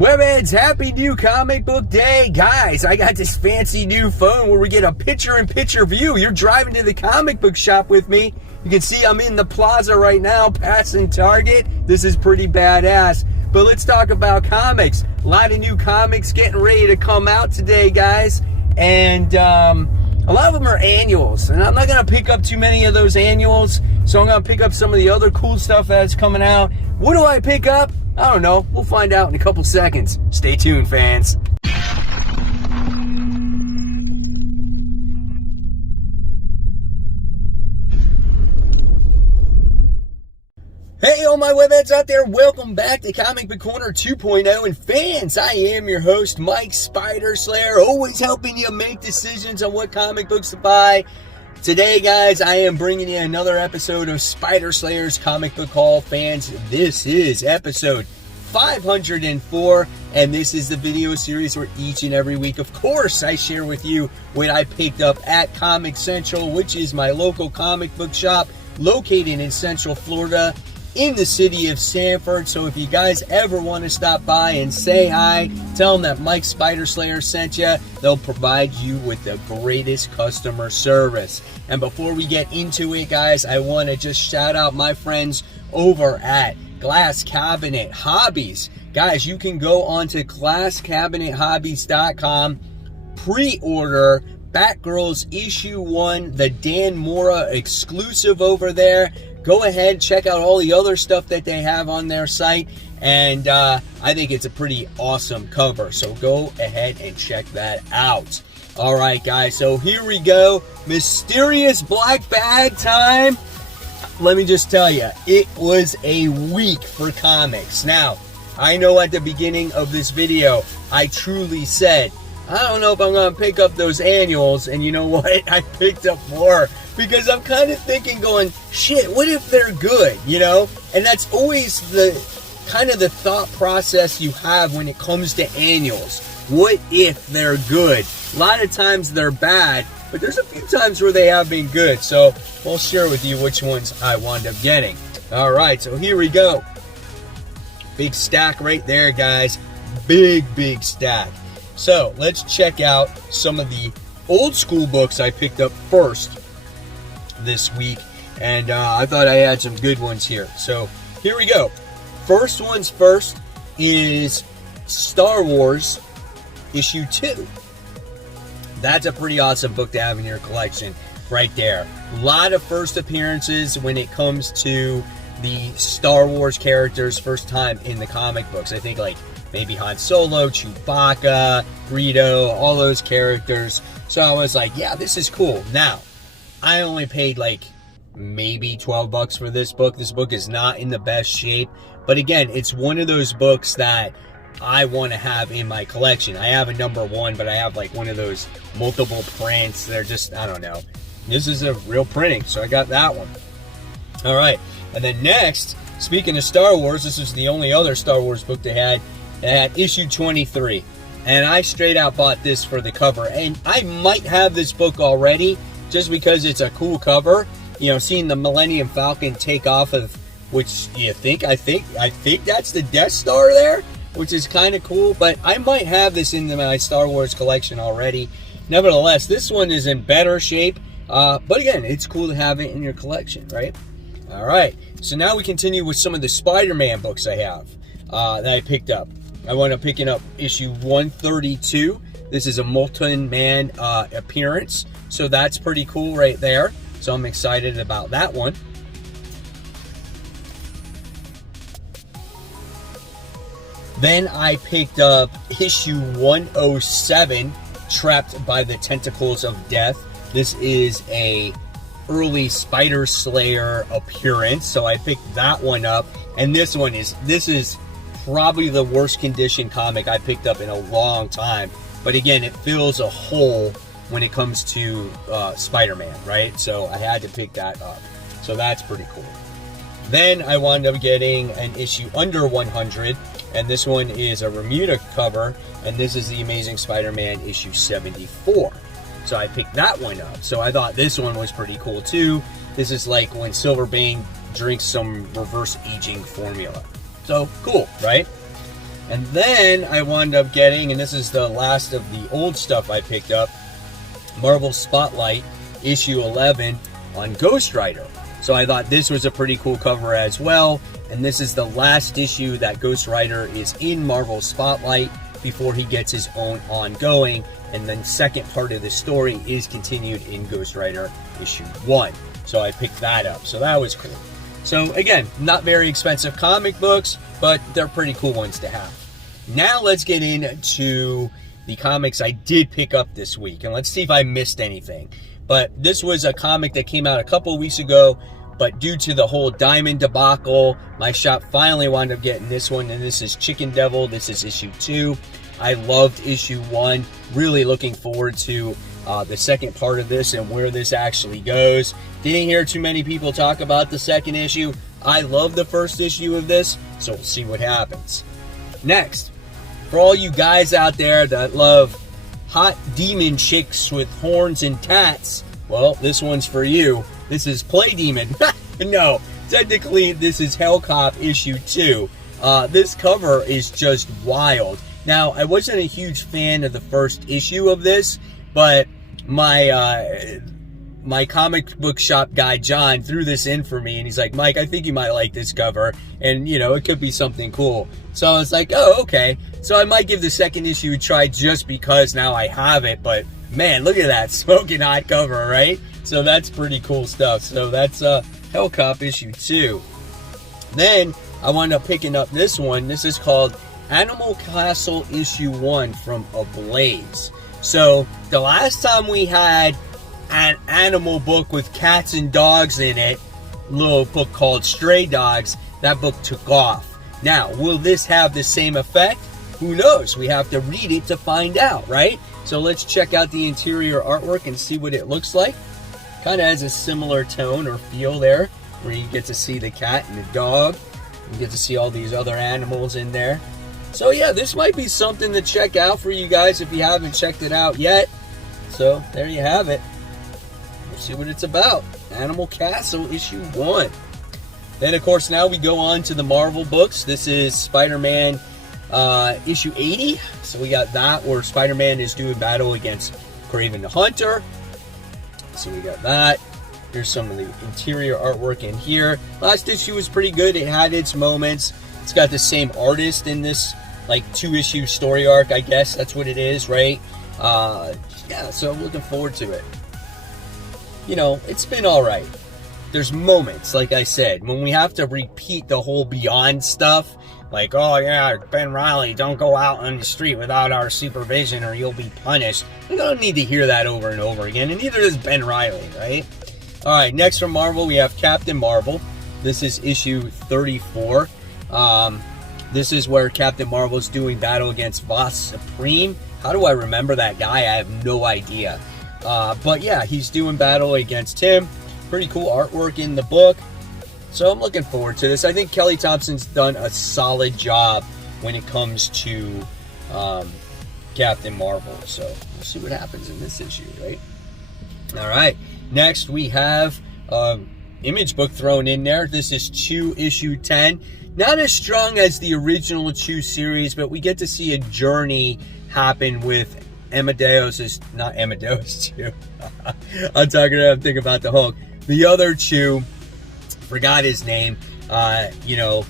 Webheads, happy new comic book day. Guys, I got this fancy new phone where we get a picture-in-picture view. You're driving to the comic book shop with me. You can see I'm in the plaza right now, passing Target. This is pretty badass. But let's talk about comics. A lot of new comics getting ready to come out today, guys. And a lot of them are annuals. And I'm not going to pick up too many of those annuals. So I'm going to pick up some of the other cool stuff that's coming out. What do I pick up? I don't know. We'll find out in a couple seconds. Stay tuned, fans. Hey, all my webheads out there, welcome back to Comic Book Corner 2.0. And fans, I am your host, Mike Spider Slayer, always helping you make decisions on what comic books to buy. Today, guys, I am bringing you another episode of Spider Slayer's Comic Book Haul. Fans, this is episode 504, and this is the video series where each and every week, of course, I share with you what I picked up at Comic Central, which is my local comic book shop located in Central Florida in the city of Sanford. So if you guys ever want to stop by and say hi, tell them that Mike Spider Slayer sent you. They'll provide you with the greatest customer service. And before we get into it, guys, I want to just shout out my friends over at Glass Cabinet Hobbies. Guys, you can go on to glasscabinethobbies.com, pre-order Batgirls issue 1, the Dan Mora exclusive over there. Go ahead, check out all the other stuff that they have on their site, and I think it's a pretty awesome cover, so go ahead and check that out. All right, guys, so here we go. Mysterious Black Bag time. Let me just tell you, it was a week for comics. Now, I know at the beginning of this video, I truly said, I don't know if I'm going to pick up those annuals, and you know what? I picked up more. Because I'm kind of thinking, going, shit, what if they're good, you know? And that's always the kind of the thought process you have when it comes to annuals. What if they're good? A lot of times they're bad, but there's a few times where they have been good. So I'll share with you which ones I wound up getting. All right, so here we go. Big stack right there, guys. Big stack. So let's check out some of the old school books I picked up first this week, and I thought I had some good ones here. So here we go. First ones first is Star Wars issue 2. That's a pretty awesome book to have in your collection right there. A lot of first appearances when it comes to the Star Wars characters, first time in the comic books. I think like maybe Han Solo, Chewbacca, Greedo, all those characters. So I was like, yeah, this is cool. Now, I only paid like maybe $12 for this book. This book is not in the best shape. But again, it's one of those books that I want to have in my collection. I have a number 1, but I have like one of those multiple prints. They're just, I don't know. This is a real printing, so I got that one. All right. And then next, speaking of Star Wars, this is the only other Star Wars book they had. They had issue 23. And I straight out bought this for the cover. And I might have this book already, just because it's a cool cover. You know, seeing the Millennium Falcon take off of, which I think that's the Death Star there, which is kind of cool. But I might have this in my Star Wars collection already. Nevertheless, this one is in better shape. But again, it's cool to have it in your collection, right? All right. So now we continue with some of the Spider-Man books I have that I picked up. I wound up picking up issue 132. This is a Molten Man appearance. So that's pretty cool right there. So I'm excited about that one. Then I picked up issue 107, Trapped by the Tentacles of Death. This is a early Spider Slayer appearance. So I picked that one up. And this is probably the worst condition comic I picked up in a long time. But again, it fills a hole when it comes to Spider-Man, right? So I had to pick that up. So that's pretty cool. Then I wound up getting an issue under 100, and this one is a Bermuda cover, and this is the Amazing Spider-Man issue 74. So I picked that one up. So I thought this one was pretty cool too. This is like when Silverbane drinks some reverse aging formula. So cool, right? And then I wound up getting, and this is the last of the old stuff I picked up, Marvel Spotlight issue 11 on Ghost Rider. So I thought this was a pretty cool cover as well. And this is the last issue that Ghost Rider is in Marvel Spotlight before he gets his own ongoing. And then second part of the story is continued in Ghost Rider issue 1. So I picked that up. So that was cool. So again, not very expensive comic books, but they're pretty cool ones to have. Now let's get into the comics I did pick up this week. And let's see if I missed anything. But this was a comic that came out a couple weeks ago. But due to the whole Diamond debacle, my shop finally wound up getting this one. And this is Chicken Devil. This is issue 2. I loved issue 1. Really looking forward to the second part of this and where this actually goes. Didn't hear too many people talk about the second issue. I love the first issue of this, so we'll see what happens. Next, for all you guys out there that love hot demon chicks with horns and tats, well, this one's for you. This is Play Demon. No, technically this is Hellcop issue 2. This cover is just wild. Now, I wasn't a huge fan of the first issue of this, but my comic book shop guy, John, threw this in for me, and he's like, Mike, I think you might like this cover, and, you know, it could be something cool. So I was like, oh, okay. So I might give the second issue a try just because now I have it, but, man, look at that smoking hot cover, right? So that's pretty cool stuff. So that's Hellcop issue 2. Then I wound up picking up this one. This is called Animal Castle issue 1 from Ablaze. So the last time we had an animal book with cats and dogs in it, a little book called Stray Dogs, that book took off. Now, will this have the same effect? Who knows? We have to read it to find out, right? So let's check out the interior artwork and see what it looks like. Kind of has a similar tone or feel there, where you get to see the cat and the dog. You get to see all these other animals in there. So yeah, this might be something to check out for you guys if you haven't checked it out yet. So there you have it. We'll see what it's about. Animal Castle issue 1. Then of course now we go on to the Marvel books. This is Spider-Man issue 80. So we got that where Spider-Man is doing battle against Kraven the Hunter. So we got that. Here's some of the interior artwork in here. Last issue was pretty good. It had its moments. It's got the same artist in this, like, 2-issue story arc, I guess. That's what it is, right? Yeah, so I'm looking forward to it. You know, it's been alright. There's moments, like I said, when we have to repeat the whole Beyond stuff. Like, oh yeah, Ben Reilly, don't go out on the street without our supervision or you'll be punished. We don't need to hear that over and over again, and neither does Ben Reilly, right? Alright, next from Marvel, we have Captain Marvel. This is issue 34. This is where Captain Marvel's doing battle against Boss Supreme. How do I remember that guy? I have no idea. But yeah, he's doing battle against him. Pretty cool artwork in the book. So I'm looking forward to this. I think Kelly Thompson's done a solid job when it comes to Captain Marvel. So we'll see what happens in this issue, right? Alright, next we have Image book thrown in there. This is Chew issue 10. Not as strong as the original Chew series, but we get to see a journey happen with Amadeus. Not Amadeus Chew. I'm thinking about the Hulk. The other Chew, forgot his name. You know,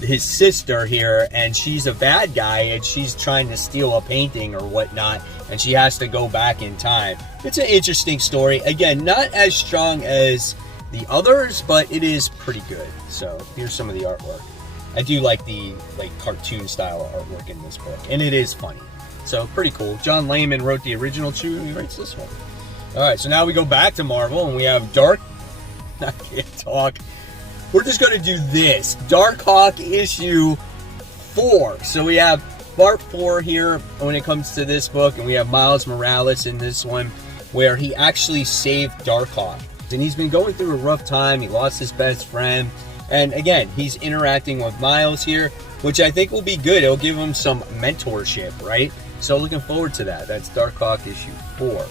his sister here, and she's a bad guy, and she's trying to steal a painting or whatnot, and she has to go back in time. It's an interesting story. Again, not as strong as the others, but it is pretty good. So here's some of the artwork. I do like the cartoon style artwork in this book, and it is funny. So pretty cool. John Layman wrote the original Chew, and he writes this one. All right, so now we go back to Marvel, and we have Dark. I can't talk. We're just going to do this. Dark Hawk issue 4. So we have part 4 here when it comes to this book, and we have Miles Morales in this one, where he actually saved Darkhawk. And he's been going through a rough time. He lost his best friend. And again, he's interacting with Miles here, which I think will be good. It'll give him some mentorship, right? So looking forward to that. That's Darkhawk issue 4.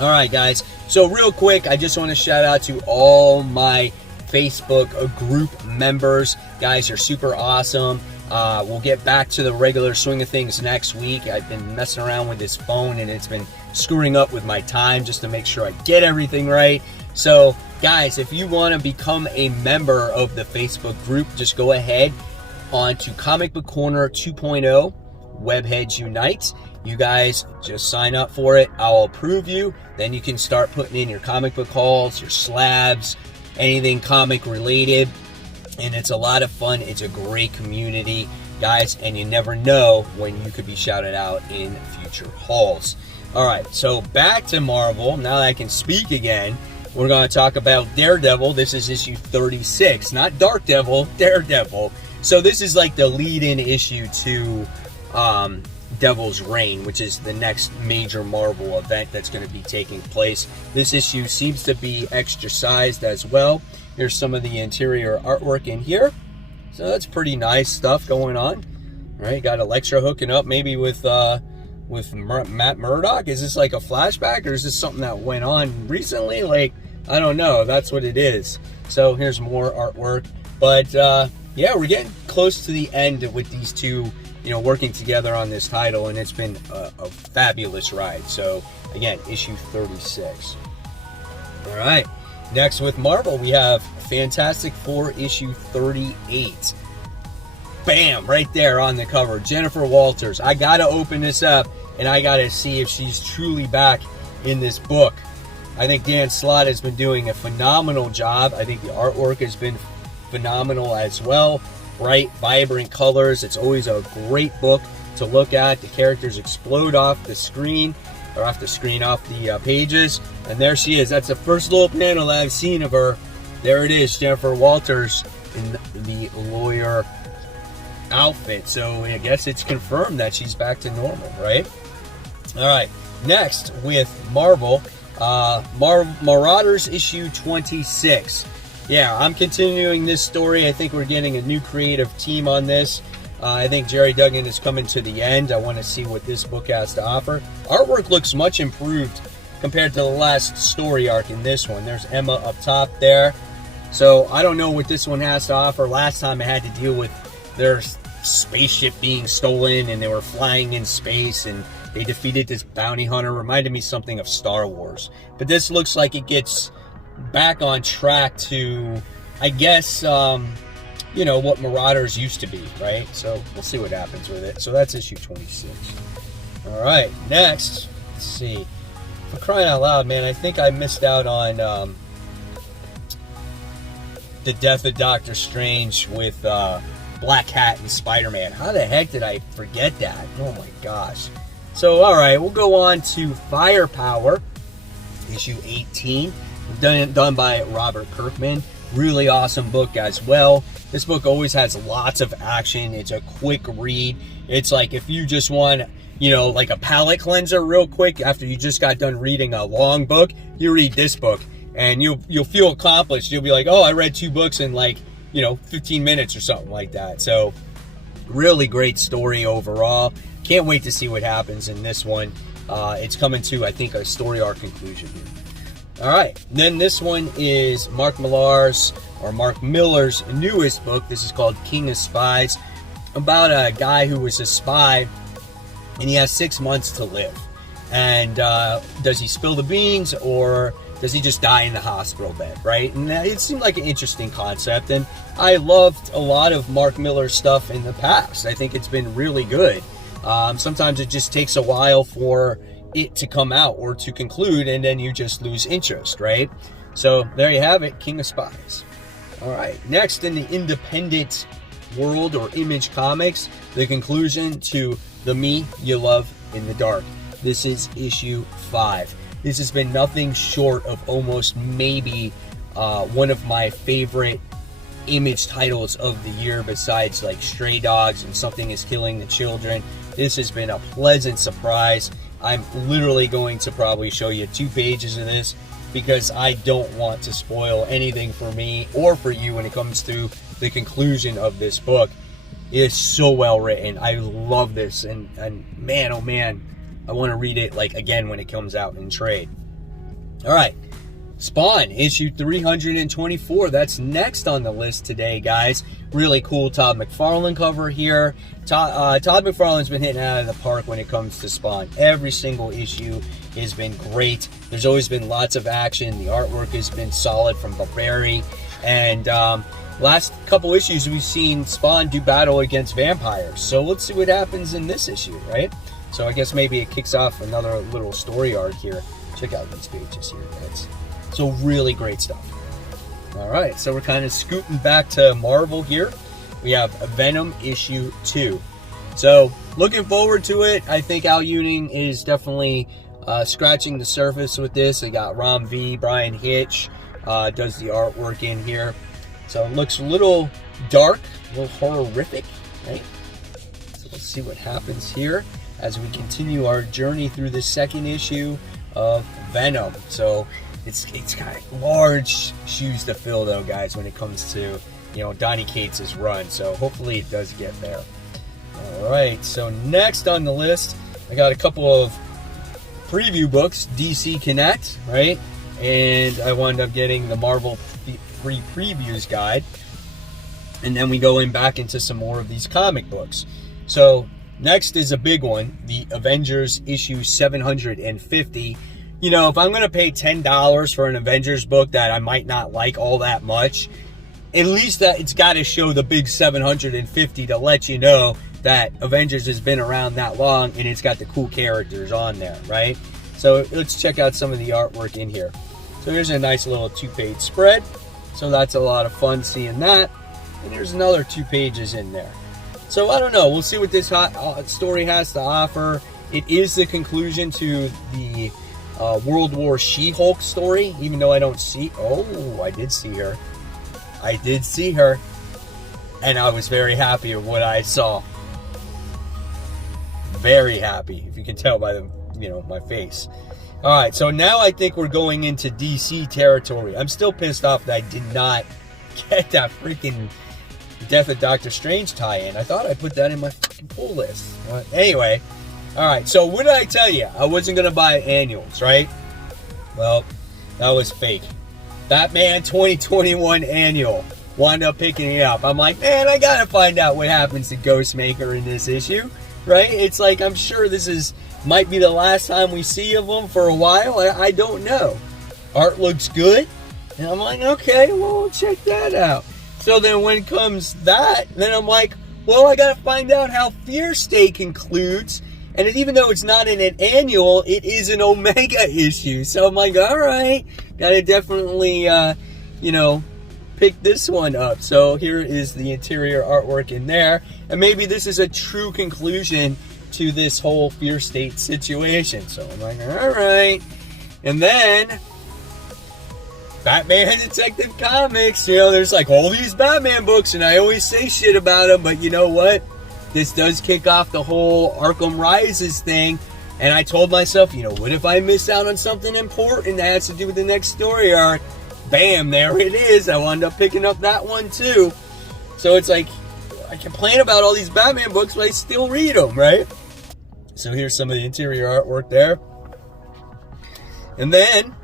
All right, guys. So real quick, I just want to shout out to all my Facebook group members. Guys are super awesome. We'll get back to the regular swing of things next week. I've been messing around with this phone and it's been screwing up with my time just to make sure I get everything right. So guys, if you want to become a member of the Facebook group, just go ahead on to Comic Book Corner 2.0 Webheads Unite. You guys just sign up for it. I'll approve you. Then you can start putting in your comic book hauls, your slabs, anything comic related. And it's a lot of fun. It's a great community, guys, and you never know when you could be shouted out in future hauls. All right, so back to Marvel. Now that I can speak again, we're going to talk about Daredevil. This is issue 36, not Dark Devil, Daredevil. So this is like the lead-in issue to Devil's Reign, which is the next major Marvel event that's going to be taking place. This issue seems to be extra sized as well. Here's some of the interior artwork in here. So that's pretty nice stuff going on. All right, got Elektra hooking up maybe with Matt Murdock. Is this like a flashback, or is this something that went on recently? Like, I don't know. That's what it is. So here's more artwork. But yeah, we're getting close to the end with these two, you know, working together on this title, and it's been a fabulous ride. So again, issue 36. All right, next with Marvel, we have Fantastic Four issue 38. Bam, right there on the cover, Jennifer Walters. I gotta open this up and I gotta see if she's truly back in this book. I think Dan Slott has been doing a phenomenal job. I think the artwork has been phenomenal as well. Bright, vibrant colors. It's always a great book to look at. The characters explode off the screen, or off the pages. And there she is. That's the first little panel that I've seen of her. There it is, Jennifer Walters in the lawyer outfit. So I guess it's confirmed that she's back to normal, right? All right. Next with Marvel, Marauders issue 26. Yeah, I'm continuing this story. I think we're getting a new creative team on this. I think Jerry Duggan is coming to the end. I want to see what this book has to offer. Artwork looks much improved compared to the last story arc in this one. There's Emma up top there. So I don't know what this one has to offer. Last time I had to deal with their spaceship being stolen and they were flying in space and they defeated this bounty hunter. Reminded me something of Star Wars. But this looks like it gets back on track to, I guess, you know, what Marauders used to be, right? So we'll see what happens with it. So that's issue 26. All right, next, let's see. For crying out loud, man, I think I missed out on the death of Doctor Strange with Black Hat and Spider-Man. How the heck did I forget that? Oh my gosh. So, all right, we'll go on to Firepower, issue 18. Done by Robert Kirkman. Really awesome book as well. This book always has lots of action. It's a quick read. It's like if you just want, you know, like a palate cleanser real quick after you just got done reading a long book, you read this book and you'll feel accomplished. You'll be like, oh, I read 2 books in like, you know, 15 minutes or something like that. So really great story overall. Can't wait to see what happens in this one. It's coming to, I think, a story arc conclusion here. All right, then this one is Mark Millar's newest book. This is called King of Spies, about a guy who was a spy and he has 6 months to live. And does he spill the beans or does he just die in the hospital bed, right? And it seemed like an interesting concept, and I loved a lot of Mark Millar's stuff in the past. I think it's been really good. Sometimes it just takes a while for it to come out or to conclude, and then you just lose interest, right? So there you have it, King of Spies. All right, next in the independent world or Image Comics, the conclusion to The Me You Love in the Dark. This is issue 5. This has been nothing short of almost maybe one of my favorite Image titles of the year, besides like Stray Dogs and Something Is Killing the Children. This has been a pleasant surprise. I'm literally going to probably show you 2 pages of this because I don't want to spoil anything for me or for you when it comes to the conclusion of this book. It is so well written. I love this, and man, oh man, I want to read it like again when it comes out in trade. All right, Spawn, issue 324. That's next on the list today, guys. Really cool Todd McFarlane cover here. Todd McFarlane's been hitting out of the park when it comes to Spawn. Every single issue has been great. There's always been lots of action. The artwork has been solid from Barberi. And last couple issues, we've seen Spawn do battle against vampires. So let's see what happens in this issue, right? So I guess maybe it kicks off another little story arc here. Check out these pages here, guys. So really great stuff. All right, so we're kind of scooting back to Marvel here. We have Venom issue 2. So looking forward to it. I think Al Ewing is definitely scratching the surface with this. I got Rom V, Brian Hitch does the artwork in here. So it looks a little dark, a little horrific, right? So let's see what happens here as we continue our journey through the second issue of Venom. So it's got large shoes to fill, though, guys, when it comes to, you know, Donny Cates' run. So hopefully it does get there. All right, so next on the list, I got a couple of preview books, DC Connect, right? And I wound up getting the Marvel free previews guide. And then we go back into some more of these comic books. So next is a big one, the Avengers issue 750. You know, if I'm going to pay $10 for an Avengers book that I might not like all that much, at least that it's got to show the big 750 to let you know that Avengers has been around that long and it's got the cool characters on there, right? So let's check out some of the artwork in here. So here's a nice little 2-page spread. So that's a lot of fun seeing that. And there's another 2 pages in there. So I don't know. We'll see what this story has to offer. It is the conclusion to the World War She-Hulk story, even though I don't see... Oh, I did see her. I did see her. And I was very happy with what I saw. Very happy, if you can tell by the, you know, my face. All right, so now I think we're going into DC territory. I'm still pissed off that I did not get that freaking Death of Doctor Strange tie-in. I thought I put that in my fucking pull list. Anyway, all right, so what did I tell you? I wasn't going to buy annuals, right? Well, that was fake. Batman 2021 annual. Wound up picking it up. I'm like, man, I got to find out what happens to Ghostmaker in this issue, right? It's like, I'm sure this might be the last time we see of them for a while. I don't know. Art looks good. And I'm like, okay, well, we'll check that out. So then when comes that, then I'm like, well, I got to find out how Fear State concludes. And even though it's not in an annual, it is an Omega issue. So I'm like, all right, got to definitely, you know, pick this one up. So here is the interior artwork in there. And maybe this is a true conclusion to this whole Fear State situation. So I'm like, all right. And then Batman Detective Comics, you know, there's like all these Batman books, and I always say shit about them, but you know what? This does kick off the whole Arkham Rises thing, and I told myself, you know, what if I miss out on something important that has to do with the next story arc? Bam, there it is. I wound up picking up that one too. So it's like, I complain about all these Batman books, but I still read them, right? So here's some of the interior artwork there. And then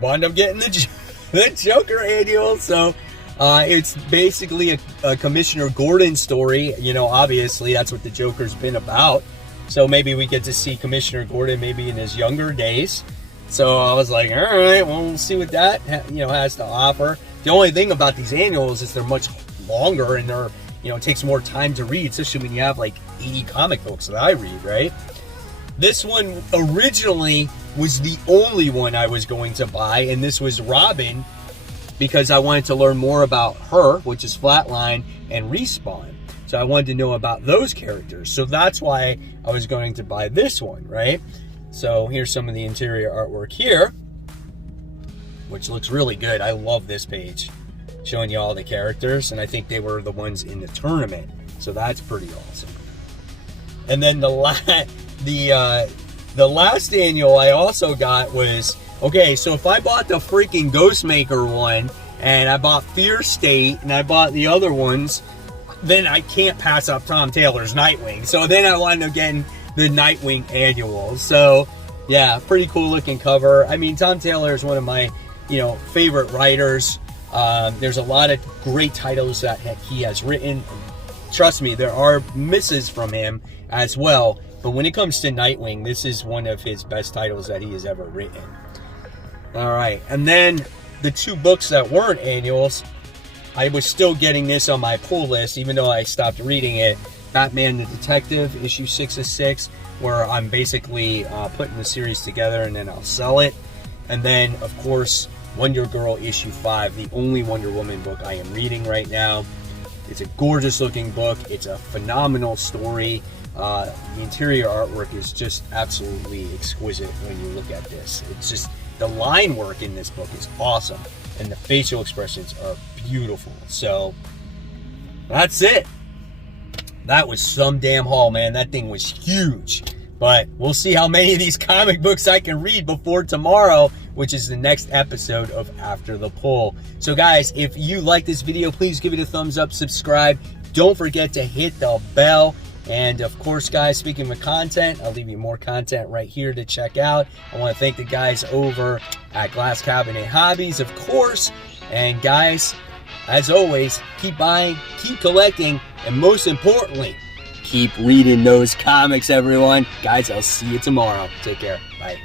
wound up getting the Joker annual. So it's basically a Commissioner Gordon story. You know, obviously that's what the Joker's been about. So maybe we get to see Commissioner Gordon maybe in his younger days. So I was like, all right, well, we'll see what that, you know, has to offer. The only thing about these annuals is they're much longer and they're, you know, it takes more time to read, especially when you have like 80 comic books that I read, right? This one originally was the only one I was going to buy, and this was Robin, because I wanted to learn more about her, which is Flatline and Respawn. So I wanted to know about those characters. So that's why I was going to buy this one, right? So here's some of the interior artwork here, which looks really good. I love this page, showing you all the characters, and I think they were the ones in the tournament. So that's pretty awesome. And then the last annual I also got was, okay, so if I bought the freaking Ghostmaker one, and I bought Fear State, and I bought the other ones, then I can't pass up Tom Taylor's Nightwing. So then I wound up getting the Nightwing annual. So Yeah, pretty cool looking cover. I mean, Tom Taylor is one of my, favorite writers. There's a lot of great titles that he has written. Trust me, there are misses from him as well. But when it comes to Nightwing, this is one of his best titles that he has ever written. All right, and then the 2 books that weren't annuals, I was still getting this on my pull list, even though I stopped reading it. Batman the Detective, issue 6 of 6, where I'm basically putting the series together and then I'll sell it. And then, of course, Wonder Girl issue 5, the only Wonder Woman book I am reading right now. It's a gorgeous looking book. It's a phenomenal story. The interior artwork is just absolutely exquisite when you look at this. It's just, the line work in this book is awesome. And the facial expressions are beautiful. So, that's it. That was some damn haul, man. That thing was huge. But we'll see how many of these comic books I can read before tomorrow, which is the next episode of After the Pull. So guys, if you like this video, please give it a thumbs up, subscribe. Don't forget to hit the bell. And of course, guys, speaking of content, I'll leave you more content right here to check out. I want to thank the guys over at Glass Cabinet Hobbies, of course. And guys, as always, keep buying, keep collecting, and most importantly, keep reading those comics, everyone. Guys, I'll see you tomorrow. Take care. Bye.